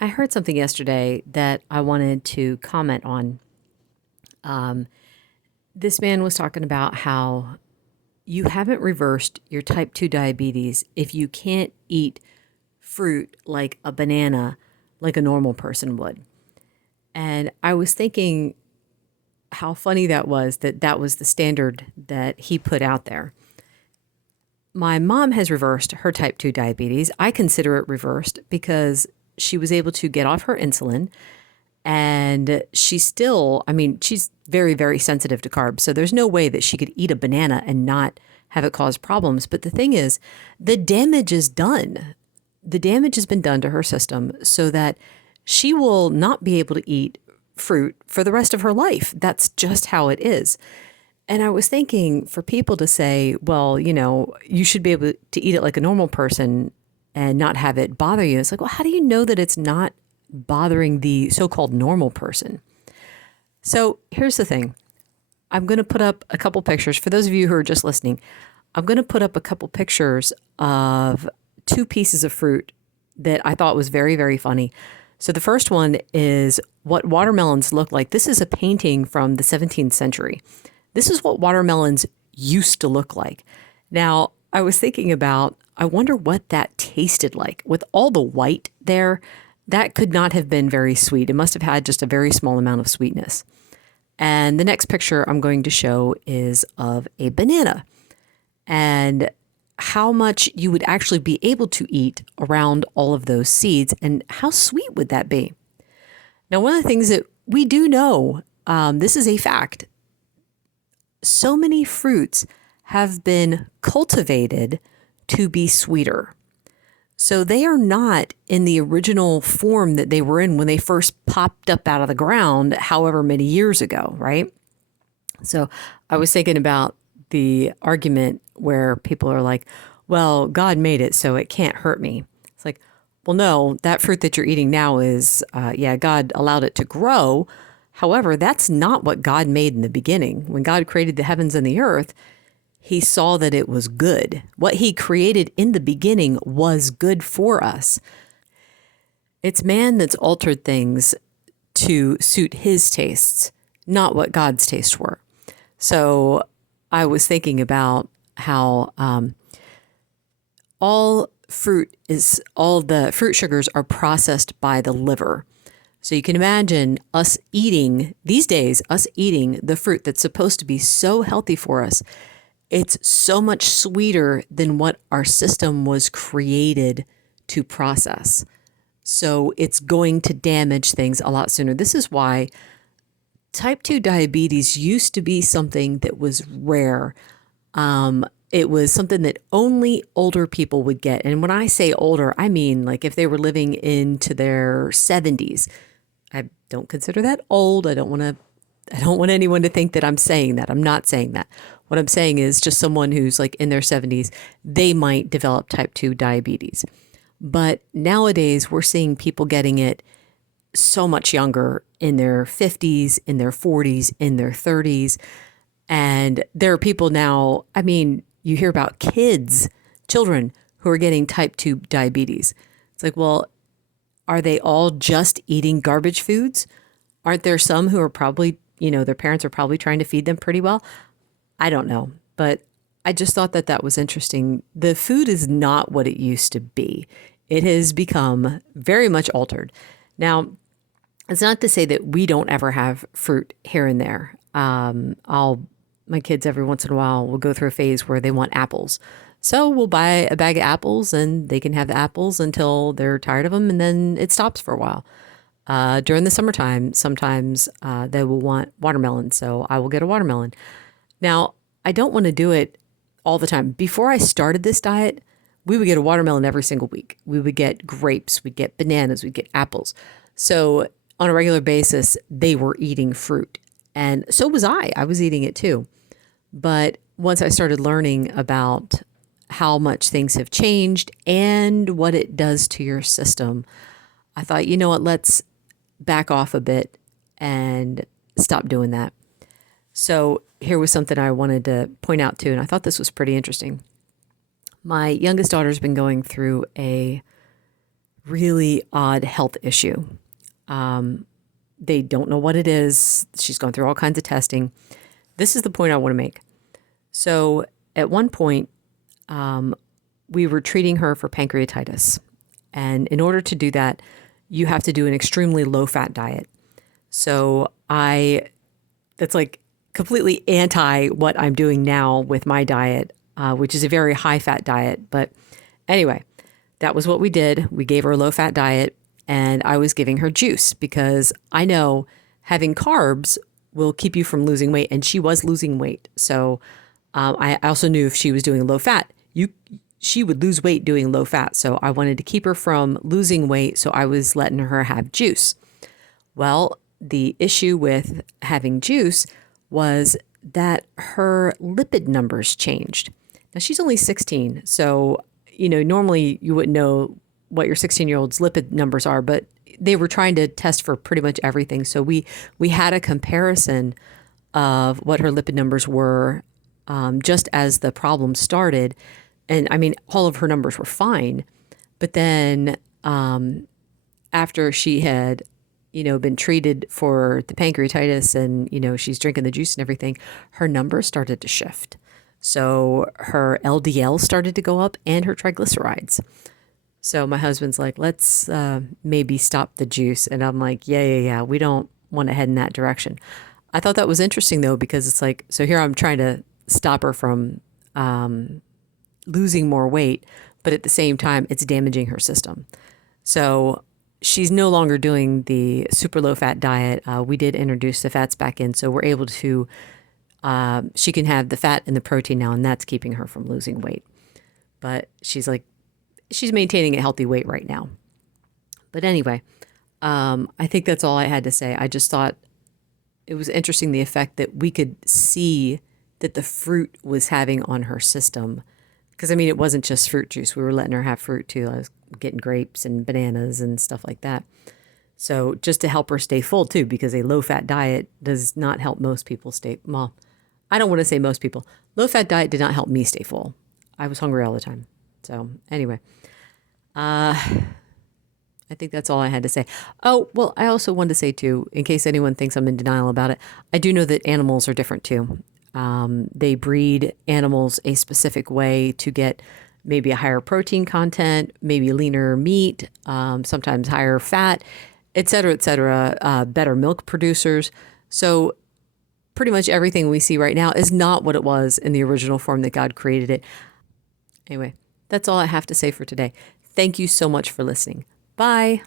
I heard something yesterday that I wanted to comment on. Um, this man was talking about how you haven't reversed your type 2 diabetes if you can't eat fruit like a banana, like a normal person would. And I was thinking how funny that was that that was the standard that he put out there. My mom has reversed her type 2 diabetes. I consider it reversed because she was able to get off her insulin and she's very, very sensitive to carbs. So there's no way that she could eat a banana and not have it cause problems. But the thing is, the damage is done. The damage has been done to her system so that she will not be able to eat fruit for the rest of her life. That's just how it is. And I was thinking for people to say, well, you should be able to eat it like a normal person and not have it bother you. It's like, well, how do you know that it's not bothering the so-called normal person? So here's the thing. I'm going to put up a couple pictures. For those of you who are just listening, I'm going to put up a couple pictures of two pieces of fruit that I thought was very, very funny. So the first one is what watermelons look like. This is a painting from the 17th century. This is what watermelons used to look like. Now, I was thinking about, I wonder what that tasted like. With all the white there, that could not have been very sweet. It must have had just a very small amount of sweetness. And the next picture I'm going to show is of a banana and how much you would actually be able to eat around all of those seeds and how sweet would that be? Now, one of the things that we do know, this is a fact, so many fruits have been cultivated to be sweeter. So they are not in the original form that they were in when they first popped up out of the ground, however many years ago, right? So I was thinking about the argument where people are like, well, God made it, so it can't hurt me. It's like, well, no, that fruit that you're eating now is, God allowed it to grow. However, that's not what God made in the beginning. When God created the heavens and the earth, he saw that it was good. What he created in the beginning was good for us. It's man that's altered things to suit his tastes, not what God's tastes were. So I was thinking about how all the fruit sugars are processed by the liver. So you can imagine us eating, these days, us eating the fruit that's supposed to be so healthy for us. It's so much sweeter than what our system was created to process. So it's going to damage things a lot sooner. This is why type 2 diabetes used to be something that was rare. It was something that only older people would get. And when I say older, I mean like if they were living into their 70s. I don't consider that old. I don't want anyone to think that I'm saying that. I'm not saying that. What I'm saying is just someone who's like in their 70s, they might develop type 2 diabetes. But nowadays we're seeing people getting it so much younger, in their 50s, in their 40s, in their 30s. And there are people now, you hear about children who are getting type 2 diabetes. It's like, well, are they all just eating garbage foods? Aren't there some who are probably, their parents are probably trying to feed them pretty well? I don't know, but I just thought that that was interesting. The food is not what it used to be. It has become very much altered. Now, it's not to say that we don't ever have fruit here and there. My kids every once in a while will go through a phase where they want apples. So we'll buy a bag of apples and they can have the apples until they're tired of them and then it stops for a while. During the summertime, sometimes they will want watermelon, so I will get a watermelon. Now, I don't want to do it all the time. Before I started this diet, we would get a watermelon every single week. We would get grapes, we'd get bananas, we'd get apples. So on a regular basis, they were eating fruit. And so was I. I was eating it too. But once I started learning about how much things have changed and what it does to your system, I thought, you know what, let's back off a bit and stop doing that. So here was something I wanted to point out too, and I thought this was pretty interesting. My youngest daughter's been going through a really odd health issue. They don't know what it is. She's gone through all kinds of testing. This is the point I want to make. So at one point, we were treating her for pancreatitis. And in order to do that, you have to do an extremely low-fat diet. So that's like completely anti what I'm doing now with my diet, which is a very high-fat diet. But anyway, that was what we did. We gave her a low-fat diet, and I was giving her juice because I know having carbs will keep you from losing weight, and she was losing weight. So I also knew if she was doing low fat, she would lose weight doing low fat. So I wanted to keep her from losing weight, so I was letting her have juice. Well, the issue with having juice was that her lipid numbers changed. Now she's only 16, so normally you wouldn't know what your 16-year-old's lipid numbers are, but they were trying to test for pretty much everything. So we had a comparison of what her lipid numbers were just as the problem started. And I mean, all of her numbers were fine. But then after she had, been treated for the pancreatitis and, she's drinking the juice and everything, her numbers started to shift. So her LDL started to go up and her triglycerides. So my husband's like, let's maybe stop the juice. And I'm like, yeah. We don't want to head in that direction. I thought that was interesting, though, because it's like, so here I'm trying to stop her from losing more weight, but at the same time, it's damaging her system. So she's no longer doing the super low fat diet. We did introduce the fats back in, so we're able to, she can have the fat and the protein now, and that's keeping her from losing weight. But she's maintaining a healthy weight right now. But anyway, I think that's all I had to say. I just thought it was interesting, the effect that we could see that the fruit was having on her system. Because, I mean, it wasn't just fruit juice. We were letting her have fruit, too. I was getting grapes and bananas and stuff like that. So just to help her stay full, too, because a low-fat diet does not help most people stay... Well, I don't want to say most people. Low-fat diet did not help me stay full. I was hungry all the time. So anyway, I think that's all I had to say. Oh, well, I also wanted to say, too, in case anyone thinks I'm in denial about it, I do know that animals are different, too. They breed animals a specific way to get maybe a higher protein content, maybe leaner meat, sometimes higher fat, et cetera, better milk producers. So pretty much everything we see right now is not what it was in the original form that God created it. Anyway, that's all I have to say for today. Thank you so much for listening. Bye.